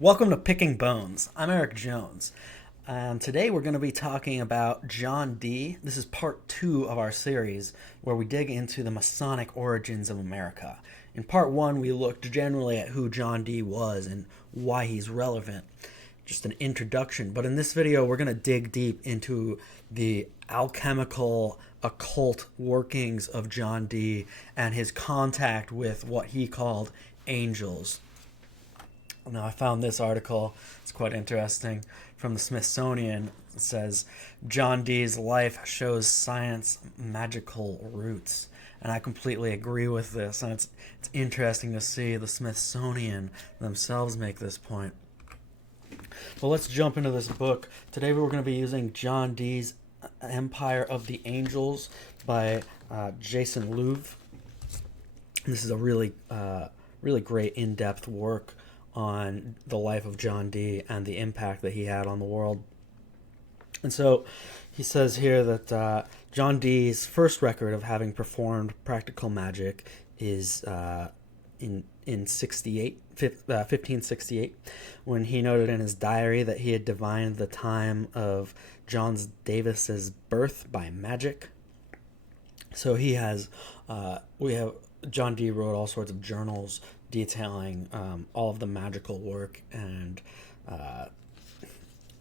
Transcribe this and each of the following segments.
Welcome to Picking Bones. I'm Eric Jones. Today we're going to be talking about John Dee. This is part two of our series where we dig into the Masonic origins of America. In part one, we looked generally at who John Dee was and why he's relevant. Just an introduction. But in this video, we're going to dig deep into the alchemical, occult workings of John Dee and his contact with what he called angels. Now, I found this article, it's quite interesting, from the Smithsonian. It says, John Dee's life shows science magical roots. And I completely agree with this. And it's interesting to see the Smithsonian themselves make this point. Well, let's jump into this book. Today we're going to be using John Dee's Empire of the Angels by Jason Louv. This is a really great in-depth work on the life of John Dee and the impact that he had on the world. And so he says here that John Dee's first record of having performed practical magic is in 1568, when he noted in his diary that he had divined the time of John Davis's birth by magic. So he has, John Dee wrote all sorts of journals detailing all of the magical work and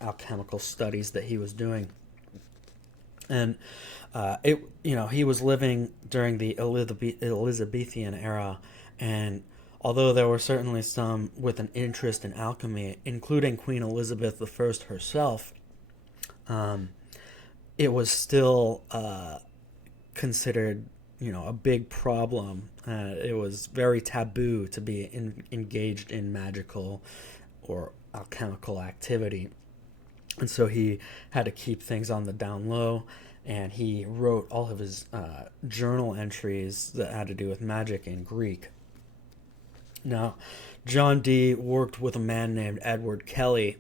alchemical studies that he was doing. And he was living during the Elizabethan era, and although there were certainly some with an interest in alchemy, including Queen Elizabeth I herself, it was still considered a big problem. It was very taboo to be engaged in magical or alchemical activity. And so he had to keep things on the down low, and he wrote all of his journal entries that had to do with magic in Greek. Now, John Dee worked with a man named Edward Kelly,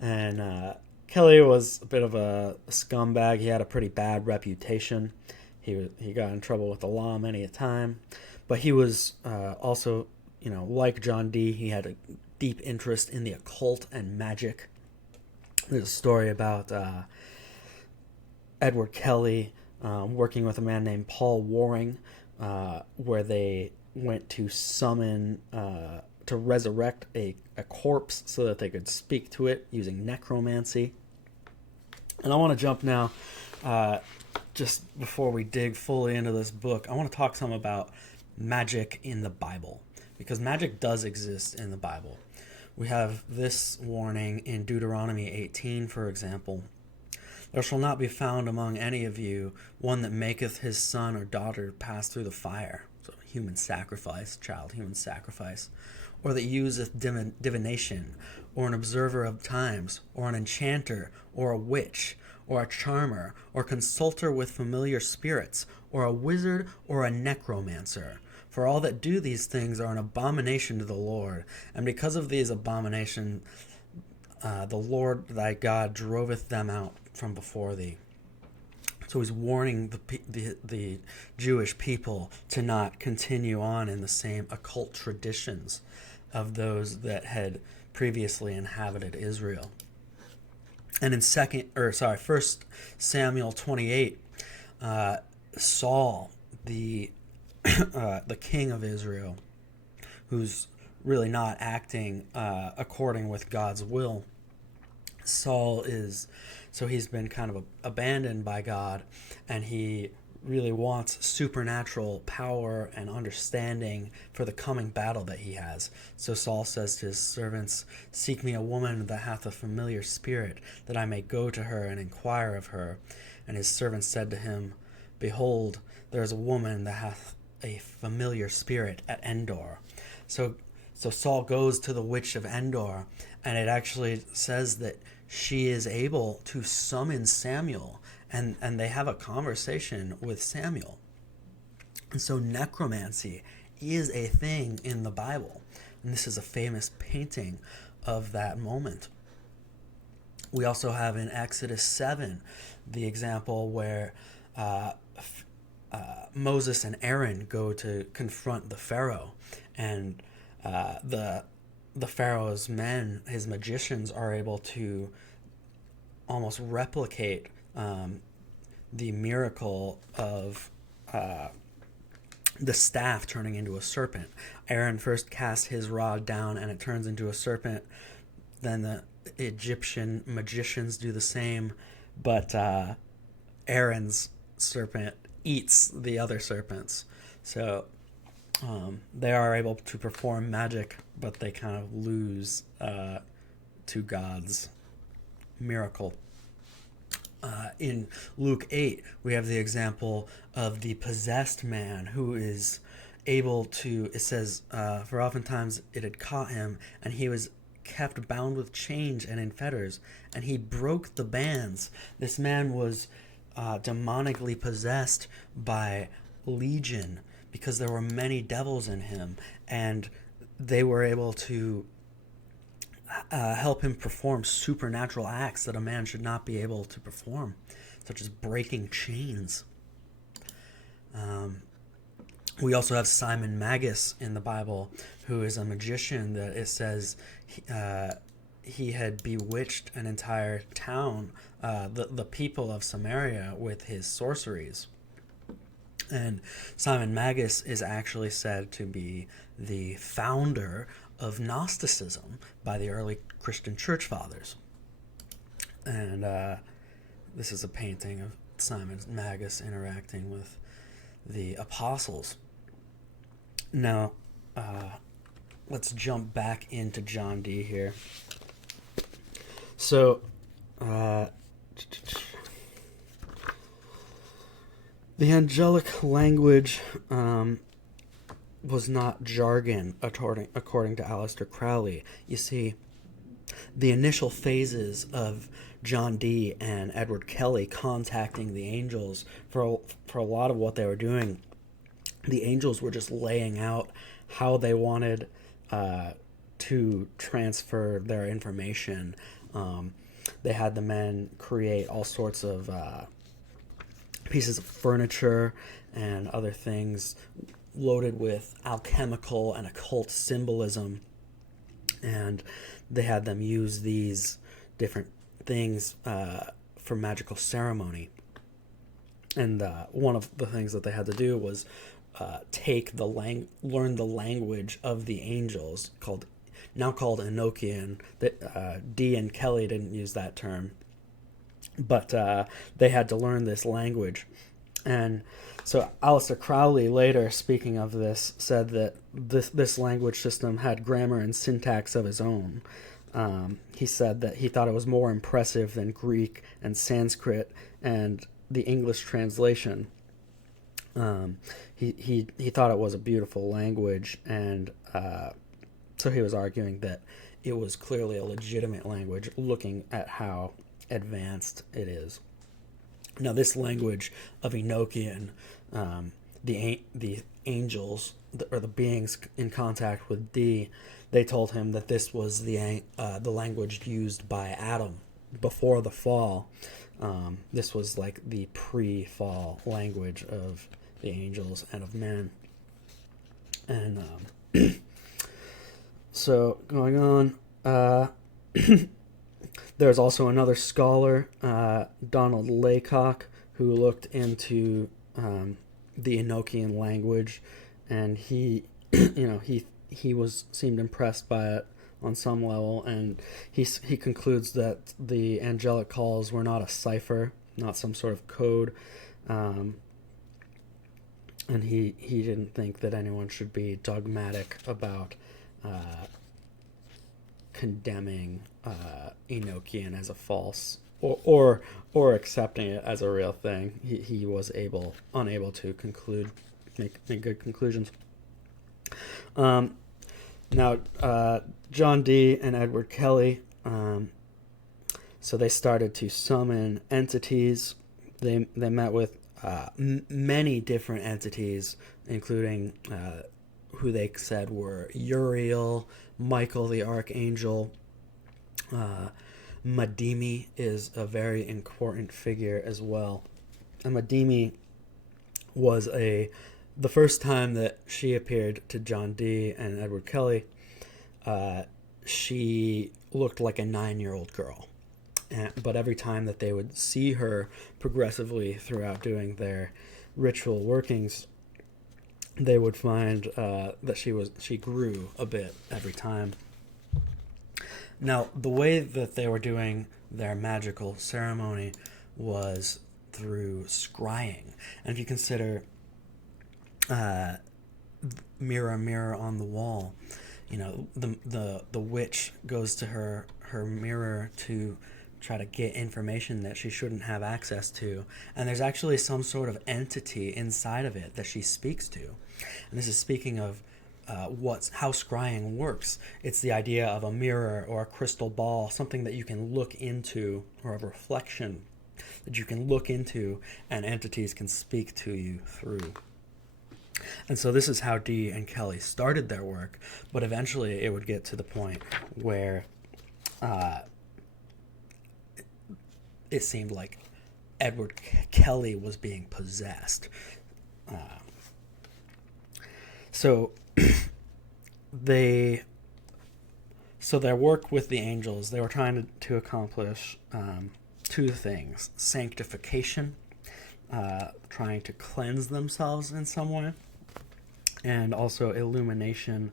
and Kelly was a bit of a scumbag. He had a pretty bad reputation. He got in trouble with the law many a time, but he was also, like John Dee, he had a deep interest in the occult and magic. There's a story about Edward Kelly working with a man named Paul Waring, where they went to summon, to resurrect a corpse so that they could speak to it using necromancy. And I want to jump now. Just before we dig fully into this book, I want to talk some about magic in the Bible, because magic does exist in the Bible. We have this warning in Deuteronomy 18, for example. There shall not be found among any of you one that maketh his son or daughter pass through the fire, so human sacrifice, child human sacrifice, or that useth divination, or an observer of times, or an enchanter, or a witch, or a charmer, or consulter with familiar spirits, or a wizard, or a necromancer. For all that do these things are an abomination to the Lord. And because of these abominations, the Lord thy God droveth them out from before thee. So he's warning the Jewish people to not continue on in the same occult traditions of those that had previously inhabited Israel. And in First Samuel 28, Saul, the king of Israel, who's really not acting according with God's will, he's been kind of abandoned by God, and he really wants supernatural power and understanding for the coming battle that he has. So Saul says to his servants, seek me a woman that hath a familiar spirit, that I may go to her and inquire of her. And his servants said to him, behold, there is a woman that hath a familiar spirit at Endor. So Saul goes to the witch of Endor, and it actually says that she is able to summon Samuel, and they have a conversation with Samuel. And so necromancy is a thing in the Bible, and this is a famous painting of that moment. We also have in Exodus 7 the example where Moses and Aaron go to confront the Pharaoh, and the the Pharaoh's men, his magicians, are able to almost replicate the miracle of the staff turning into a serpent. Aaron first casts his rod down and it turns into a serpent. Then the Egyptian magicians do the same, but Aaron's serpent eats the other serpents. So they are able to perform magic, but they kind of lose to God's miracle. In Luke 8, we have the example of the possessed man who is able to, it says, for oftentimes it had caught him, and he was kept bound with chains and in fetters, and he broke the bands. This man was demonically possessed by legion because there were many devils in him, and they were able to help him perform supernatural acts that a man should not be able to perform, such as breaking chains. We also have Simon Magus in the Bible, who is a magician that it says he had bewitched an entire town, the people of Samaria, with his sorceries. And Simon Magus is actually said to be the founder of Gnosticism by the early Christian church fathers. And this is a painting of Simon Magus interacting with the apostles. Now, let's jump back into John Dee here. So, the angelic language was not jargon, according to Aleister Crowley. You see, the initial phases of John Dee and Edward Kelly contacting the angels, for a lot of what they were doing, the angels were just laying out how they wanted to transfer their information. They had the men create all sorts of pieces of furniture and other things loaded with alchemical and occult symbolism, and they had them use these different things for magical ceremony. And one of the things that they had to do was learn the language of the angels, now called Enochian. That Dee and Kelly didn't use that term, but they had to learn this language. And so Aleister Crowley, later speaking of this, said that this language system had grammar and syntax of its own. He said that he thought it was more impressive than Greek and Sanskrit and the English translation. He thought it was a beautiful language, and so he was arguing that it was clearly a legitimate language, looking at how advanced it is. Now, this language of Enochian, the angels, or the beings in contact with Dee, they told him that this was the language used by Adam before the fall. This was like the pre-fall language of the angels and of men. And so, going on, there's also another scholar, Donald Laycock, who looked into the Enochian language, and he seemed impressed by it on some level, and he concludes that the angelic calls were not a cipher, not some sort of code, and he didn't think that anyone should be dogmatic about condemning Enochian as a false, or accepting it as a real thing. He was unable to make good conclusions. Now, John Dee and Edward Kelly, so they started to summon entities. They met with many different entities, including who they said were Uriel, Michael the Archangel. Madimi is a very important figure as well. And Madimi was the first time that she appeared to John Dee and Edward Kelly, she looked like a 9-year-old girl. But every time that they would see her progressively throughout doing their ritual workings, they would find that she grew a bit every time. Now, the way that they were doing their magical ceremony was through scrying. And if you consider mirror, mirror on the wall, the witch goes to her mirror to try to get information that she shouldn't have access to, and there's actually some sort of entity inside of it that she speaks to. And this is speaking of how scrying works. It's the idea of a mirror or a crystal ball, something that you can look into, or a reflection that you can look into, and entities can speak to you through. And so this is how Dee and Kelly started their work, but eventually it would get to the point where it seemed like Edward Kelly was being possessed. So their work with the angels, they were trying to accomplish two things: sanctification, trying to cleanse themselves in some way, and also illumination,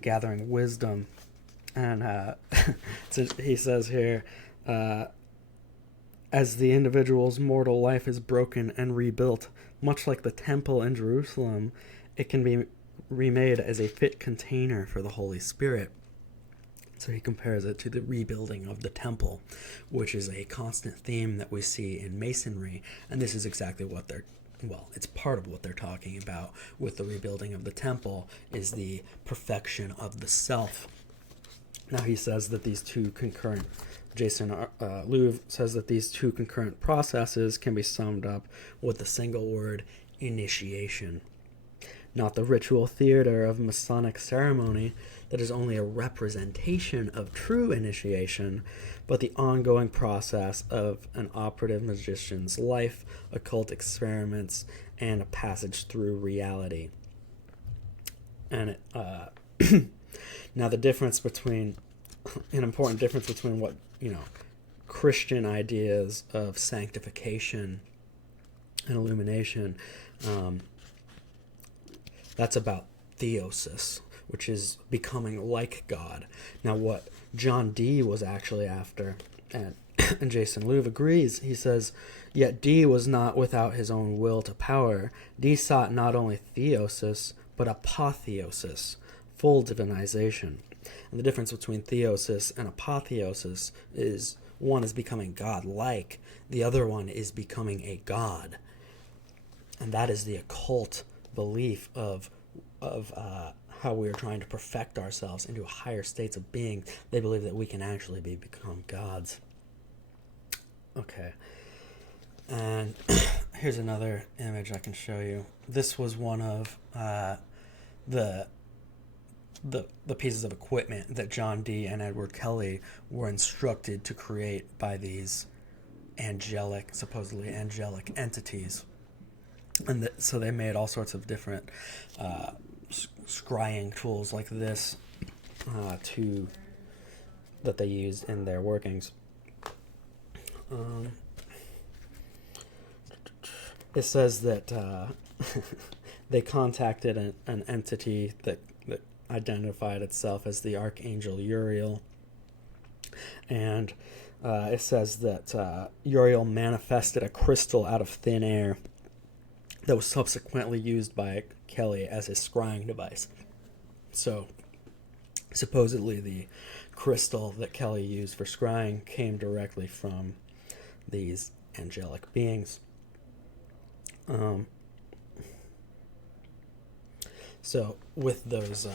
gathering wisdom. And so he says here, as the individual's mortal life is broken and rebuilt, much like the temple in Jerusalem, it can be remade as a fit container for the Holy Spirit. So he compares it to the rebuilding of the temple, which is a constant theme that we see in Masonry. And this is exactly what it's part of what they're talking about with the rebuilding of the temple, is the perfection of the self. Now he says that these two concurrent, Jason Louv says that these two concurrent processes can be summed up with the single word: initiation. Not the ritual theater of Masonic ceremony that is only a representation of true initiation, but the ongoing process of an operative magician's life, occult experiments, and a passage through reality. And now an important difference between what, Christian ideas of sanctification and illumination, that's about theosis, which is becoming like God. Now, what John Dee was actually after, and Jason Louv agrees, he says, yet Dee was not without his own will to power. Dee sought not only theosis, but apotheosis, full divinization. And the difference between theosis and apotheosis is one is becoming God-like, the other one is becoming a god. And that is the occult belief of how we are trying to perfect ourselves into higher states of being. They believe that we can actually become gods. Okay. And here's another image I can show you. This was one of the pieces of equipment that John Dee and Edward Kelly were instructed to create by these supposedly angelic entities. And so they made all sorts of different scrying tools like this that they used in their workings. It says that they contacted an entity that identified itself as the Archangel Uriel. And it says that Uriel manifested a crystal out of thin air that was subsequently used by Kelly as his scrying device. So, supposedly the crystal that Kelly used for scrying came directly from these angelic beings. So, with those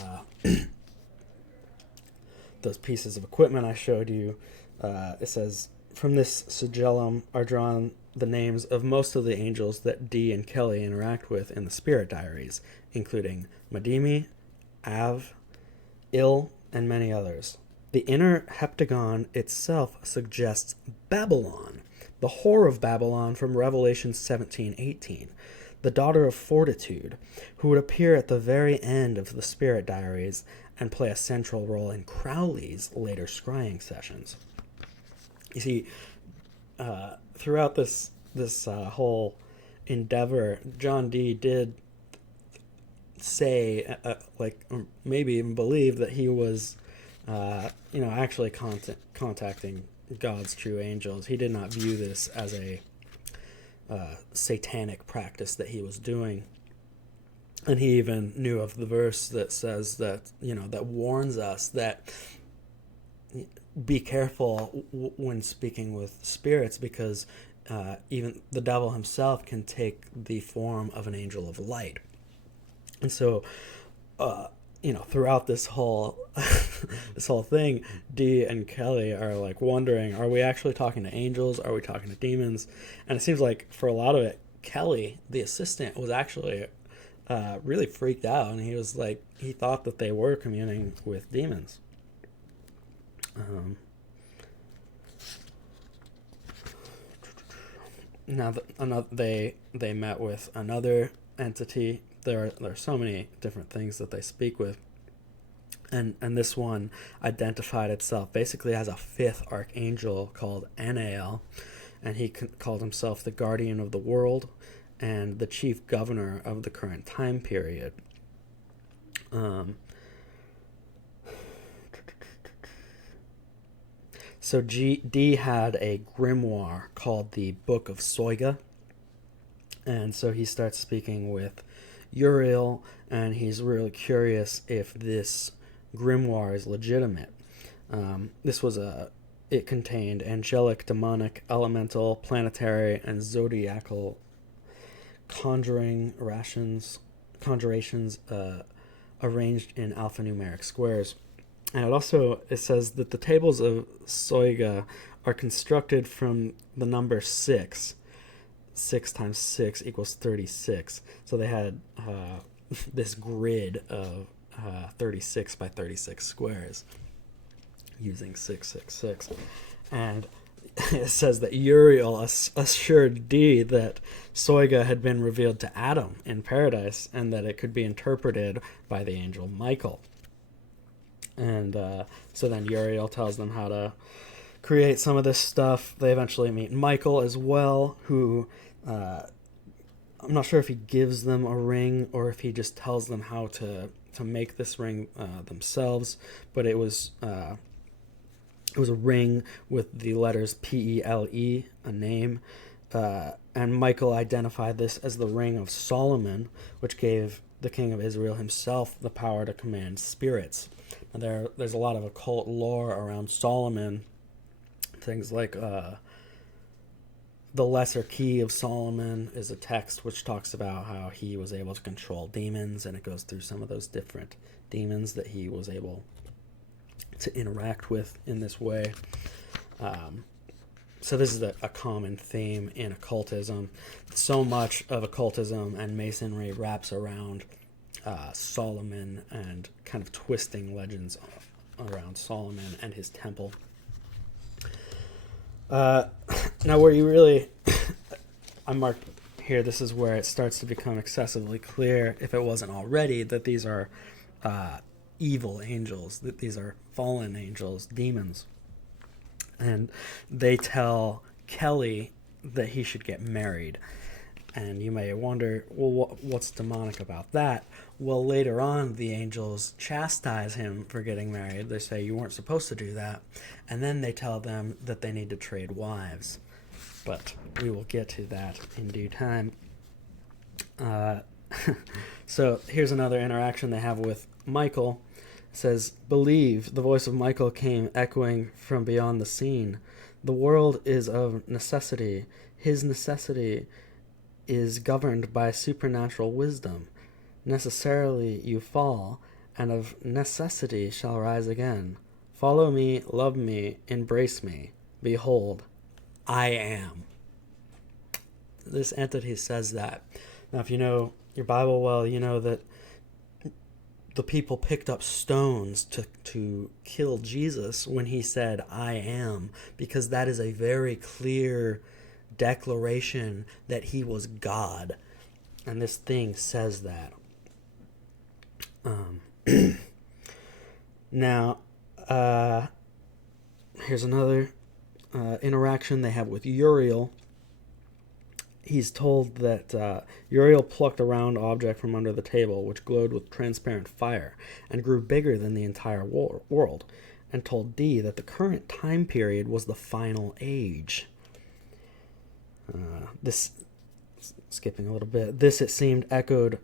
those pieces of equipment I showed you, it says, from this sigillum are drawn the names of most of the angels that Dee and Kelly interact with in the spirit diaries, including Madimi, Av, Il, and many others. The inner heptagon itself suggests Babylon, the whore of Babylon from Revelation 17:18, the daughter of fortitude, who would appear at the very end of the spirit diaries and play a central role in Crowley's later scrying sessions. You see, throughout this whole endeavor, John Dee did say, or maybe even believe, that he was, actually contacting God's true angels. He did not view this as a satanic practice that he was doing. And he even knew of the verse that says that, that warns us that be careful when speaking with spirits, because even the devil himself can take the form of an angel of light. And so, throughout this whole thing, Dee and Kelly are like wondering, are we actually talking to angels? Are we talking to demons? And it seems like for a lot of it, Kelly, the assistant, was actually really freaked out, and he was like, he thought that they were communing with demons. Now, they met with another entity. There are so many different things that they speak with, and this one identified itself basically as a fifth archangel called Anael, and he called himself the guardian of the world and the chief governor of the current time period. So Dee had a grimoire called the Book of Soiga, and so he starts speaking with Uriel, and he's really curious if this grimoire is legitimate. It contained angelic, demonic, elemental, planetary, and zodiacal conjurations arranged in alphanumeric squares. And it says that the tables of Soiga are constructed from the number 6. 6 times 6 equals 36. So they had this grid of 36 by 36 squares using 666. And it says that Uriel assured Dee that Soiga had been revealed to Adam in paradise, and that it could be interpreted by the angel Michael. And so then Uriel tells them how to create some of this stuff. They eventually meet Michael as well, who I'm not sure if he gives them a ring or if he just tells them how to make this ring themselves. But it was a ring with the letters P-E-L-E, a name. And Michael identified this as the Ring of Solomon, which gave the king of Israel himself the power to command spirits. Now there's a lot of occult lore around Solomon. Things like the Lesser Key of Solomon is a text which talks about how he was able to control demons, and it goes through some of those different demons that he was able to interact with in this way. So this is a common theme in occultism. So much of occultism and Masonry wraps around Solomon and kind of twisting legends around Solomon and his temple. Now, where you really, I marked here, this is where it starts to become excessively clear, if it wasn't already, that these are evil angels, that these are fallen angels, demons. And they tell Kelly that he should get married. And you may wonder, well, what's demonic about that? Well, later on, the angels chastise him for getting married. They say, you weren't supposed to do that. And then they tell them that they need to trade wives. But we will get to that in due time. So here's another interaction they have with Michael. It says, believe, the voice of Michael came echoing from beyond the scene. The world is of necessity. His necessity is governed by supernatural wisdom. Necessarily you fall, and of necessity shall rise again. Follow me, love me, embrace me. Behold, I am. This entity says that. Now, if you know your Bible well, you know that the people picked up stones to kill Jesus when he said, I am, because that is a very clear declaration that he was God. And this thing says that. Now, here's another interaction they have with Uriel. He's told that Uriel plucked a round object from under the table, which glowed with transparent fire and grew bigger than the entire world, and told Dee that the current time period was the final age. Skipping a little bit, this, it seemed, echoed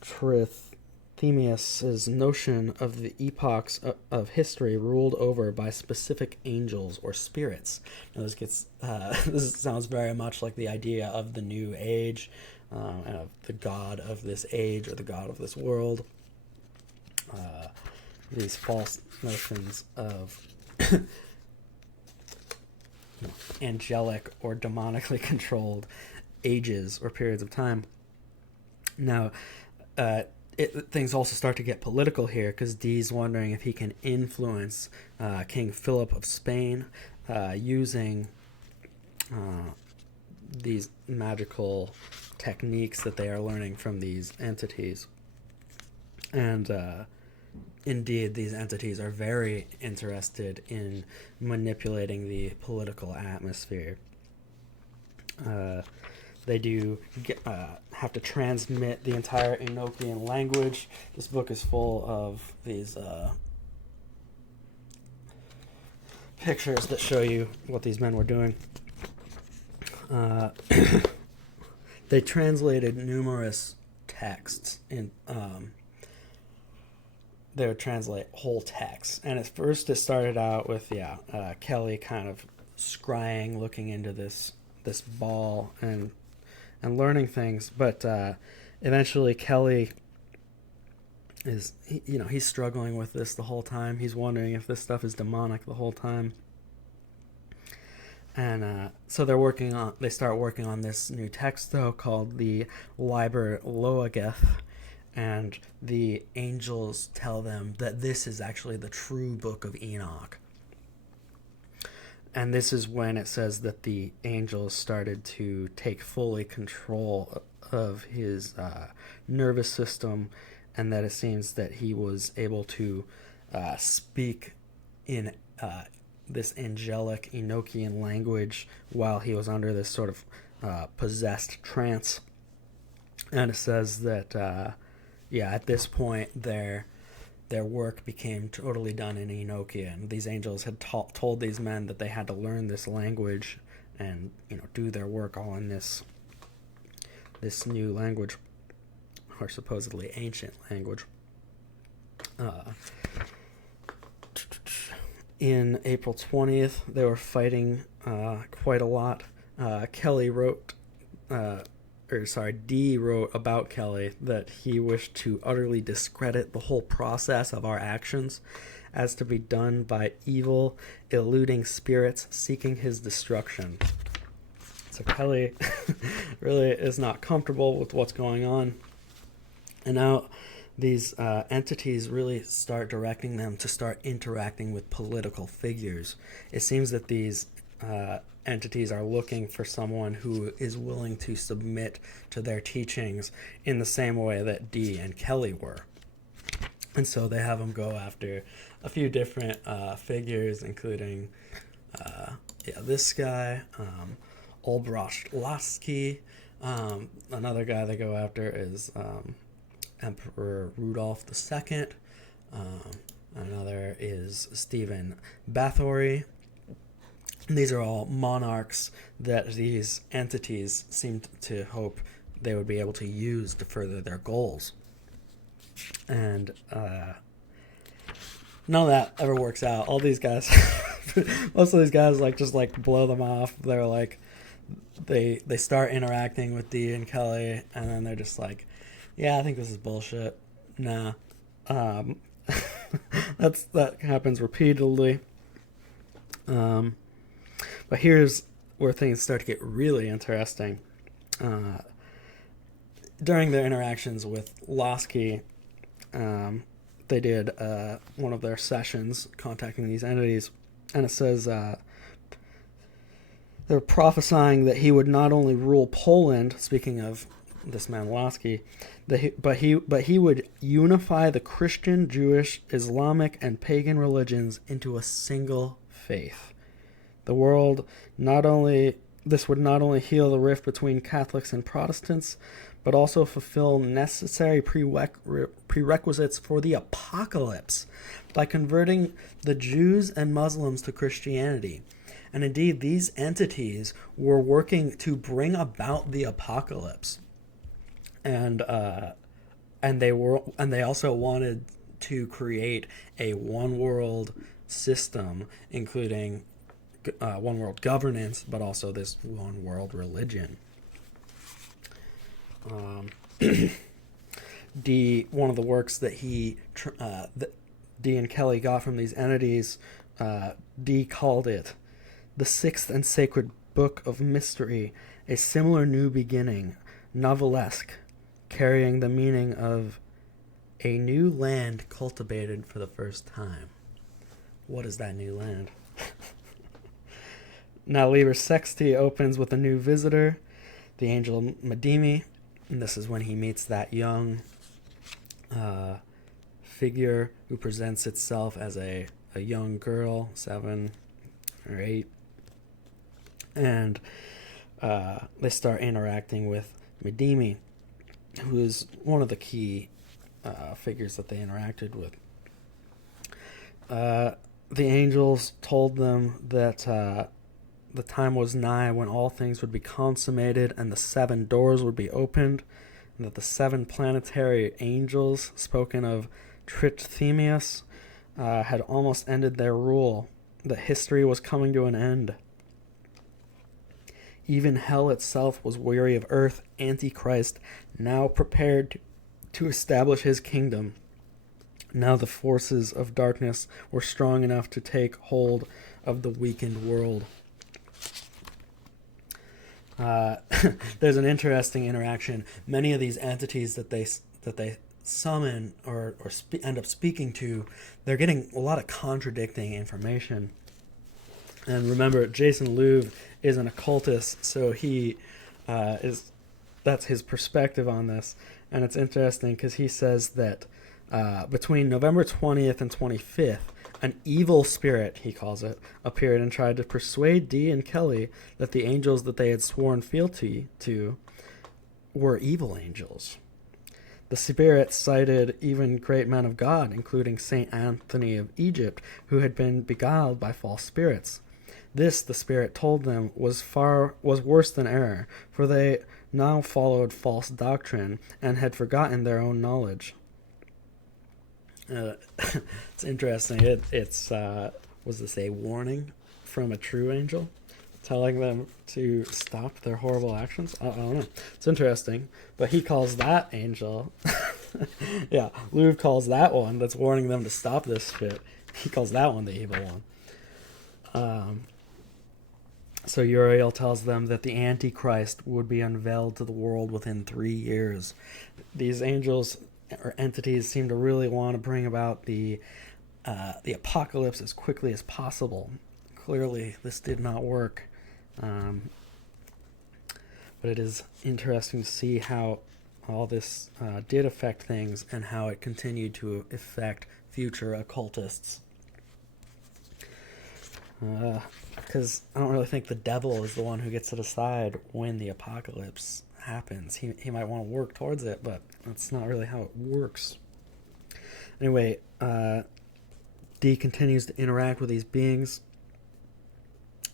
Trithemius's notion of the epochs of history ruled over by specific angels or spirits. Now this sounds very much like the idea of the new age, and of the god of this age or the god of this world. These false notions of angelic or demonically controlled ages or periods of time. Now, things also start to get political here, because Dee's wondering if he can influence King Philip of Spain using these magical techniques that they are learning from these entities. And indeed, these entities are very interested in manipulating the political atmosphere. They do have to transmit the entire Enochian language. This book is full of these pictures that show you what these men were doing. They translated numerous texts in. They would translate whole texts, and at first it started out with Kelly kind of scrying, looking into this ball and learning things, but eventually Kelly is he's struggling with this the whole time. He's wondering if this stuff is demonic the whole time, and so they start working on this new text though called the Liber Loageth. And the angels tell them that this is actually the true book of Enoch. And this is when it says that the angels started to take fully control of his nervous system, and that it seems that he was able to speak in this angelic Enochian language while he was under this sort of possessed trance. And it says that at this point their work became totally done in Enochian. These angels had told these men that they had to learn this language and do their work all in this new language, or supposedly ancient language. In April 20th, they were fighting quite a lot. Dee wrote about Kelly that he wished to utterly discredit the whole process of our actions as to be done by evil, eluding spirits seeking his destruction. So Kelly really is not comfortable with what's going on. And now these entities really start directing them to start interacting with political figures. It seems that these entities are looking for someone who is willing to submit to their teachings in the same way that Dee and Kelly were. And so they have them go after a few different figures, including this guy, Olbrocht Lasky. Another guy they go after is Emperor Rudolph II. Another is Stephen Bathory. These are all monarchs that these entities seemed to hope they would be able to use to further their goals. And none of that ever works out. All these guys, most of these guys just blow them off. They're like, they start interacting with Dee and Kelly, and then they're just like, yeah, I think this is bullshit. Nah. That happens repeatedly. But here's where things start to get really interesting. During their interactions with Lasky, they did one of their sessions contacting these entities, and it says they're prophesying that he would not only rule Poland, speaking of this man Lasky, but he would unify the Christian, Jewish, Islamic, and pagan religions into a single faith. The world this would not only heal the rift between Catholics and Protestants, but also fulfill necessary prerequisites for the apocalypse by converting the Jews and Muslims to Christianity. And indeed, these entities were working to bring about the apocalypse, and they also wanted to create a one world system, including one world governance, but also this one world religion. Dee, one of the works that that Dee and Kelly got from these entities, Dee called it the Sixth and Sacred Book of Mystery, a similar new beginning, novelesque, carrying the meaning of a new land cultivated for the first time. What is that new land? Now Liber Sexti opens with a new visitor, the angel Madimi, and this is when he meets that young figure who presents itself as a young girl, 7 or 8. And they start interacting with Madimi, who is one of the key figures that they interacted with. The angels told them that the time was nigh when all things would be consummated and the 7 doors would be opened, and that the 7 planetary angels, spoken of Trithemius, had almost ended their rule, that history was coming to an end. Even hell itself was weary of earth, Antichrist, now prepared to establish his kingdom. Now the forces of darkness were strong enough to take hold of the weakened world. There's an interesting interaction. Many of these entities that they summon or end up speaking to, they're getting a lot of contradicting information. And remember, Jason Louv is an occultist, so that's his perspective on this. And it's interesting because he says that between November 20th and 25th, an evil spirit, he calls it, appeared and tried to persuade Dee and Kelly that the angels that they had sworn fealty to were evil angels. The spirit cited even great men of God, including Saint Anthony of Egypt, who had been beguiled by false spirits. This, the spirit told them, was worse than error, for they now followed false doctrine and had forgotten their own knowledge. It's interesting. It's was this a warning from a true angel, telling them to stop their horrible actions? I don't know. It's interesting, but he calls that angel. Yeah, Louv calls that one that's warning them to stop this shit. He calls that one the evil one. So Uriel tells them that the Antichrist would be unveiled to the world within 3 years. These angels or entities seem to really want to bring about the apocalypse as quickly as possible. Clearly, this did not work. But it is interesting to see how all this did affect things and how it continued to affect future occultists. Because I don't really think the devil is the one who gets to decide when the apocalypse happens. He might want to work towards it, but that's not really how it works. Anyway, Dee continues to interact with these beings.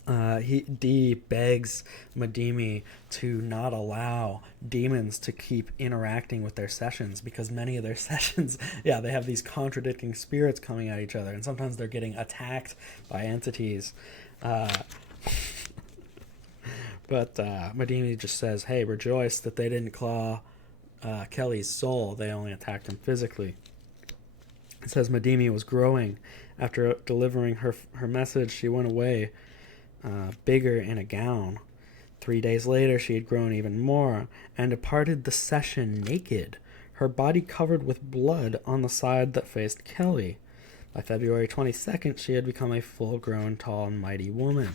Dee begs Madimi to not allow demons to keep interacting with their sessions, because many of their sessions, they have these contradicting spirits coming at each other, and sometimes they're getting attacked by entities. But Madimi just says, hey, rejoice that they didn't claw Kelly's soul. They only attacked him physically. It says Madimi was growing. After delivering her message, she went away, bigger in a gown. 3 days later, she had grown even more and departed the session naked, her body covered with blood on the side that faced Kelly. By February 22nd, she had become a full-grown, tall, and mighty woman.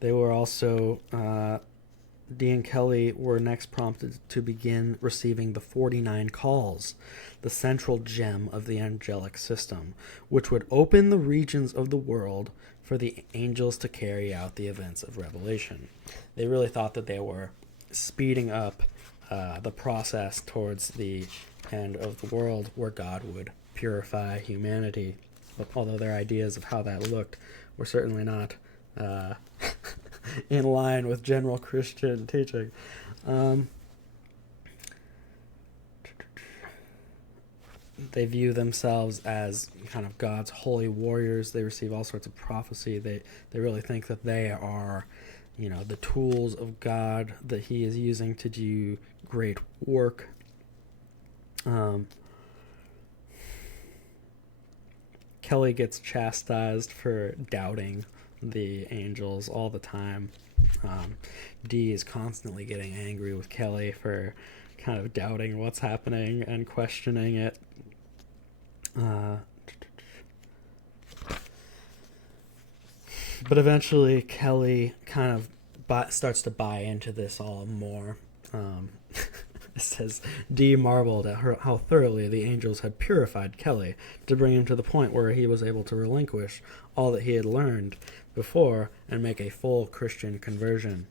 They were also, Dee and Kelly were next prompted to begin receiving the 49 calls, the central gem of the angelic system, which would open the regions of the world for the angels to carry out the events of Revelation. They really thought that they were speeding up the process towards the end of the world where God would purify humanity. But although their ideas of how that looked were certainly not in line with general Christian teaching. They view themselves as kind of God's holy warriors. They receive all sorts of prophecy. They really think that they are, the tools of God that he is using to do great work. Kelly gets chastised for doubting the angels all the time. Dee is constantly getting angry with Kelly for kind of doubting what's happening and questioning it. But eventually Kelly kind of starts to buy into this all more. It says, Dee marveled at how thoroughly the angels had purified Kelly to bring him to the point where he was able to relinquish all that he had learned before and make a full Christian conversion.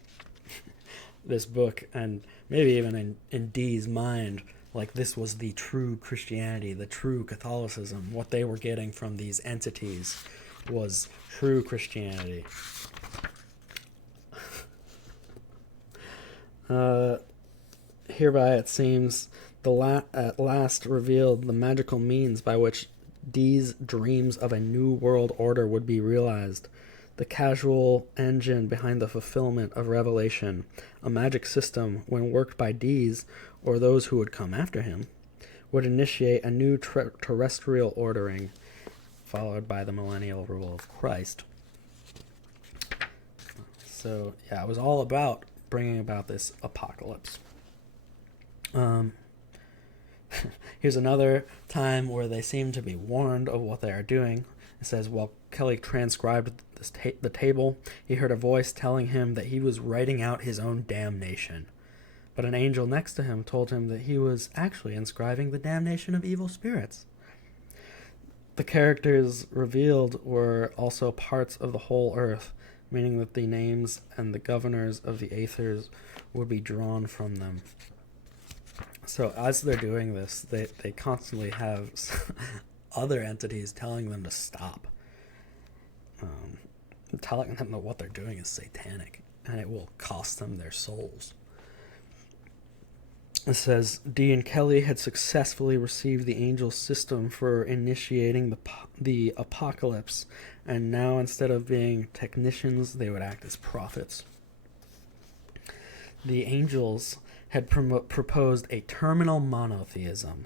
This book, and maybe even in Dee's mind, like this was the true Christianity, the true Catholicism. What they were getting from these entities was true Christianity. Hereby it seems at last revealed the magical means by which Dee's dreams of a new world order would be realized. The causal engine behind the fulfillment of Revelation, a magic system, when worked by Dee's or those who would come after him, would initiate a new terrestrial ordering, followed by the millennial rule of Christ. So, yeah, it was all about bringing about this apocalypse. Here's another time where they seem to be warned of what they are doing. It says, while Kelly transcribed the table, he heard a voice telling him that he was writing out his own damnation. But an angel next to him told him that he was actually inscribing the damnation of evil spirits. The characters revealed were also parts of the whole earth, meaning that the names and the governors of the aethers would be drawn from them. So as they're doing this, they constantly have other entities telling them to stop. Telling them that what they're doing is satanic, and it will cost them their souls. It says, Dee and Kelly had successfully received the angel system for initiating the apocalypse, and now instead of being technicians, they would act as prophets. The angels had proposed a terminal monotheism,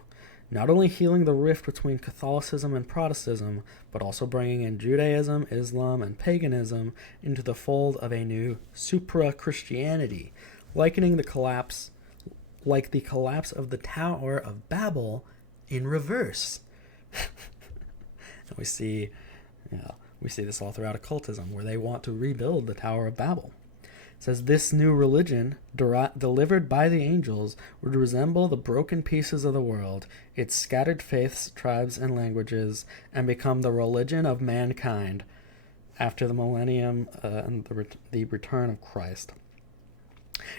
not only healing the rift between Catholicism and Protestantism, but also bringing in Judaism, Islam, and paganism into the fold of a new supra-Christianity, likening the collapse of the Tower of Babel in reverse. And we see this all throughout occultism, where they want to rebuild the Tower of Babel. It says, this new religion, delivered by the angels, would resemble the broken pieces of the world, its scattered faiths, tribes, and languages, and become the religion of mankind after the millennium and the return of Christ.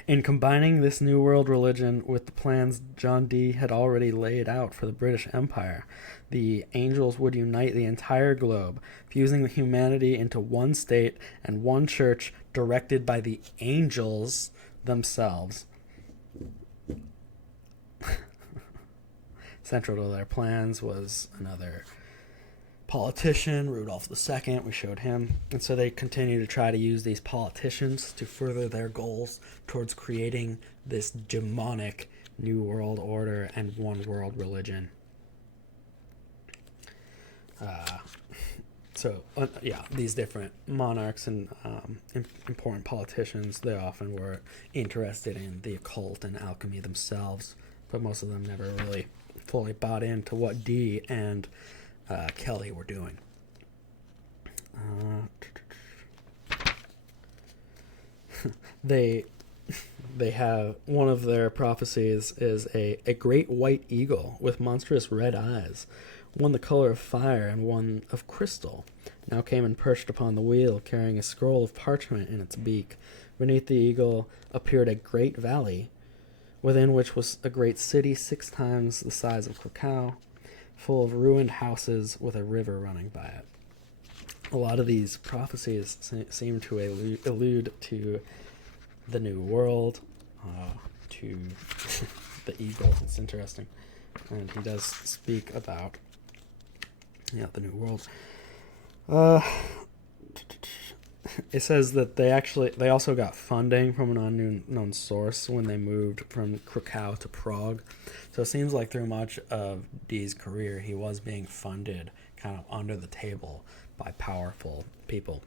In combining this New World religion with the plans John Dee had already laid out for the British Empire, the angels would unite the entire globe, fusing the humanity into one state and one church directed by the angels themselves. Central to their plans was another politician, Rudolph II. We showed him. And so they continue to try to use these politicians to further their goals towards creating this demonic new world order and one world religion. These different monarchs and important politicians, they often were interested in the occult and alchemy themselves, but most of them never really fully bought into what Dee and Kelly were doing. they they have one of their prophecies is a great white eagle with monstrous red eyes, one the color of fire and one of crystal, now came and perched upon the wheel, carrying a scroll of parchment in its beak. Beneath the eagle appeared a great valley, within which was a great city 6 times the size of Krakow, full of ruined houses with a river running by it. A lot of these prophecies seem to allude to the New World, to the eagle. It's interesting. And he does speak about the New World. It says that they also got funding from an unknown source when they moved from Krakow to Prague. So it seems like through much of Dee's career, he was being funded kind of under the table by powerful people.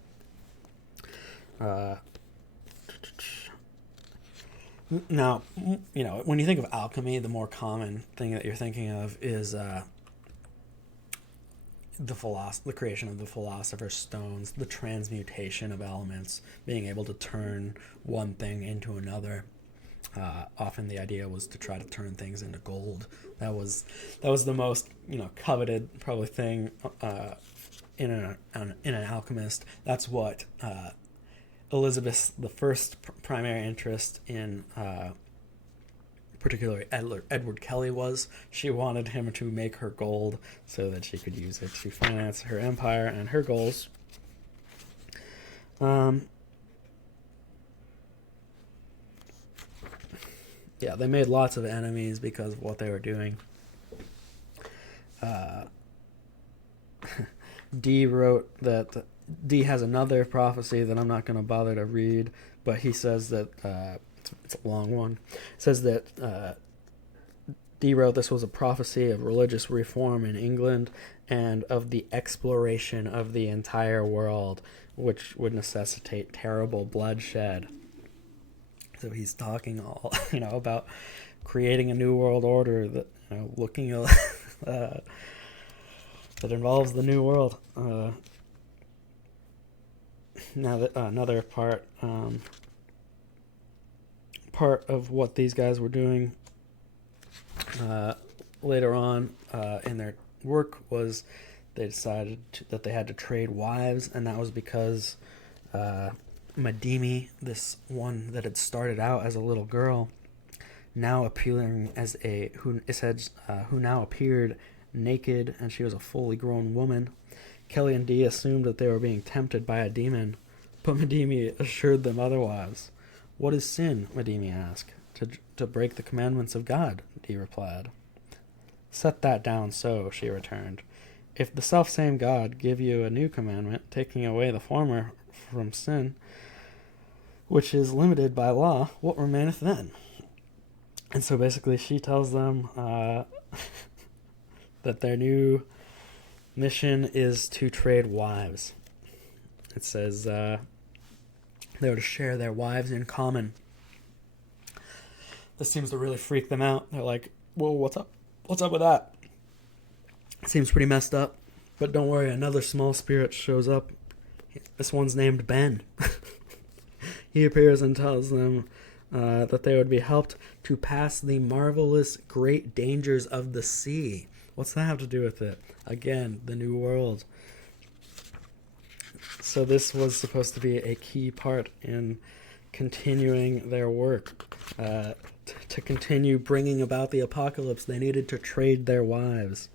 Now, when you think of alchemy, the more common thing that you're thinking of is the creation of the philosopher's stones, the transmutation of elements, being able to turn one thing into another. Often the idea was to try to turn things into gold. That was the most coveted probably thing in an alchemist. That's what Elizabeth I's primary interest in particularly Edward Kelly was. She wanted him to make her gold so that she could use it to finance her empire and her goals. They made lots of enemies because of what they were doing. Dee wrote that Dee has another prophecy that I'm not going to bother to read, but he says that it's a long one. It says that Dee wrote this was a prophecy of religious reform in England and of the exploration of the entire world, which would necessitate terrible bloodshed. So he's talking all about creating a new world order that looking that involves the new world. Now that another part of what these guys were doing later on in their work was they decided that they had to trade wives, and that was because Madimi, this one that had started out as a little girl, now appearing as who now appeared naked, and she was a fully grown woman. Kelly and Dee assumed that they were being tempted by a demon, but Madimi assured them otherwise. "What is sin?" Madimi asked. To break the commandments of God," Dee replied. "Set that down so," she returned. "If the selfsame God give you a new commandment, taking away the former from sin, which is limited by law, what remaineth then?" And so basically she tells them that their new mission is to trade wives. It says they were to share their wives in common. This seems to really freak them out. They're like, "Whoa, what's up? What's up with that?" Seems pretty messed up. But don't worry, another small spirit shows up. This one's named Ben. He appears and tells them that they would be helped to pass the marvelous great dangers of the sea. What's that have to do with it? Again, the New World. So this was supposed to be a key part in continuing their work. To continue bringing about the apocalypse, they needed to trade their wives.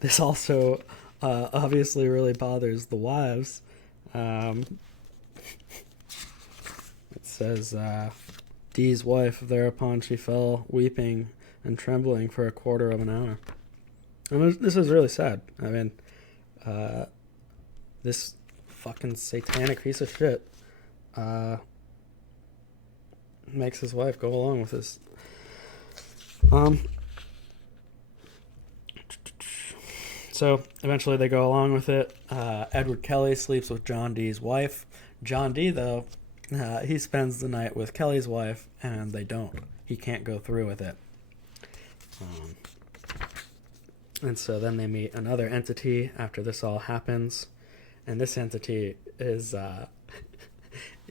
This also obviously really bothers the wives. It says, Dee's wife, thereupon she fell weeping and trembling for a quarter of an hour. And this is really sad. I mean, this fucking satanic piece of shit makes his wife go along with this. So eventually they go along with it. Edward Kelly sleeps with John Dee's wife. John Dee, though, he spends the night with Kelly's wife, and they don't. He can't go through with it. And so then they meet another entity after this all happens. And this entity is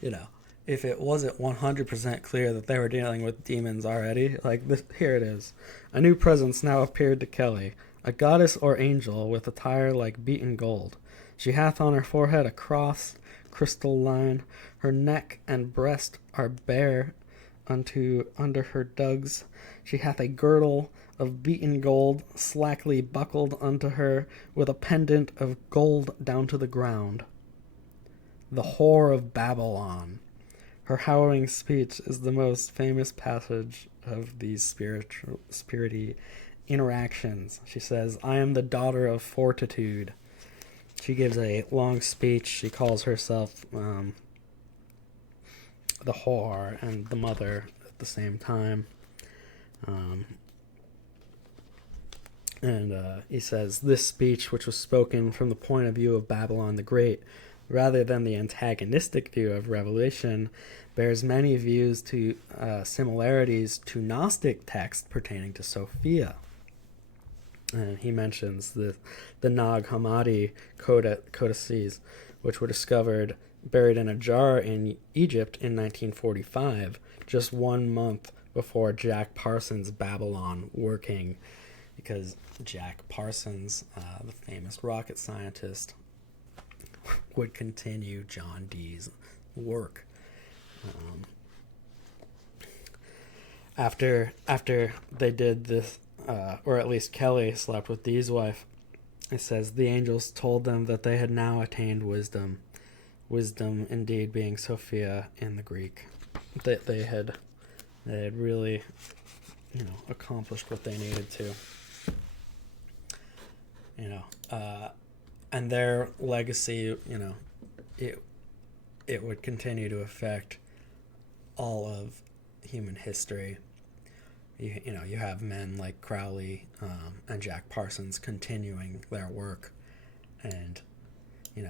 you know, if it wasn't 100% clear that they were dealing with demons already, like this, here it is. A new presence now appeared to Kelly, a goddess or angel with attire like beaten gold. She hath on her forehead a cross, crystal line. Her neck and breast are bare unto under her dugs. She hath a girdle of beaten gold slackly buckled unto her, with a pendant of gold down to the ground. The whore of Babylon. Her howling speech is the most famous passage of these spirity interactions. She says, I am the daughter of fortitude. She gives a long speech. She calls herself the whore and the mother at the same time. And he says, this speech, which was spoken from the point of view of Babylon the Great, rather than the antagonistic view of Revelation, bears many views to similarities to Gnostic texts pertaining to Sophia. And he mentions the Nag Hammadi codices, which were discovered buried in a jar in Egypt in 1945, just 1 month before Jack Parsons' Babylon working, because Jack Parsons, the famous rocket scientist, would continue John Dee's work. After they did this, or at least Kelly slept with Dee's wife, it says, the angels told them that they had now attained wisdom. Wisdom indeed being Sophia in the Greek. That they had really, accomplished what they needed to. And their legacy, it would continue to affect all of human history. You have men like Crowley and Jack Parsons continuing their work. And,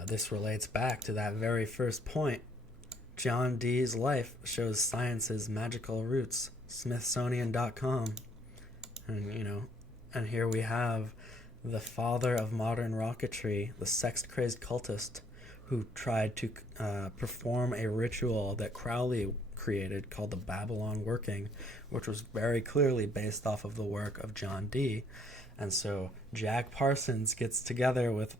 this relates back to that very first point. John Dee's life shows science's magical roots. Smithsonian.com. And here we have the father of modern rocketry, the sex-crazed cultist, who tried to perform a ritual that Crowley created called the Babylon Working, which was very clearly based off of the work of John Dee. And so Jack Parsons gets together with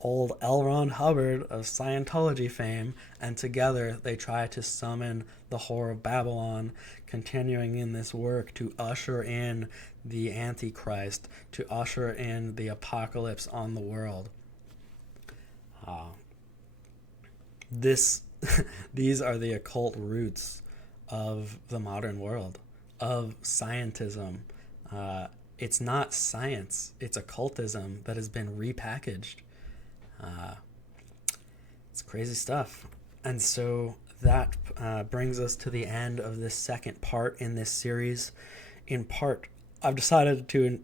old L. Ron Hubbard of Scientology fame, and together they try to summon the whore of Babylon, continuing in this work to usher in the Antichrist, to usher in the apocalypse on the world. These are the occult roots of the modern world, of scientism. It's not science, it's occultism that has been repackaged. It's crazy stuff. And so that brings us to the end of this second part in this series. In part, I've decided to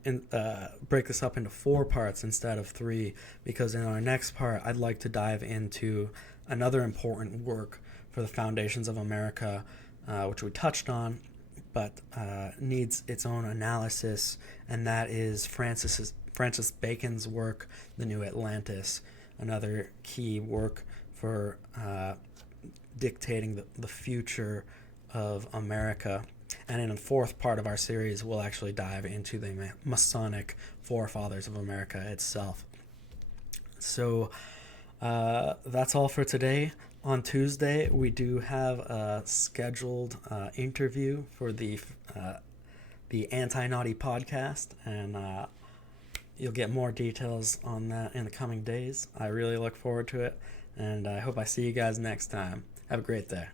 break this up into 4 parts instead of 3, because in our next part, I'd like to dive into another important work for the foundations of America, which we touched on, but needs its own analysis, and that is Francis Bacon's work, The New Atlantis, another key work for dictating the future of America. And in the 4th part of our series, we'll actually dive into the Masonic forefathers of America itself. So that's all for today. On Tuesday, we do have a scheduled interview for the Anti-Naughty podcast, and you'll get more details on that in the coming days. I really look forward to it, and I hope I see you guys next time. Have a great day.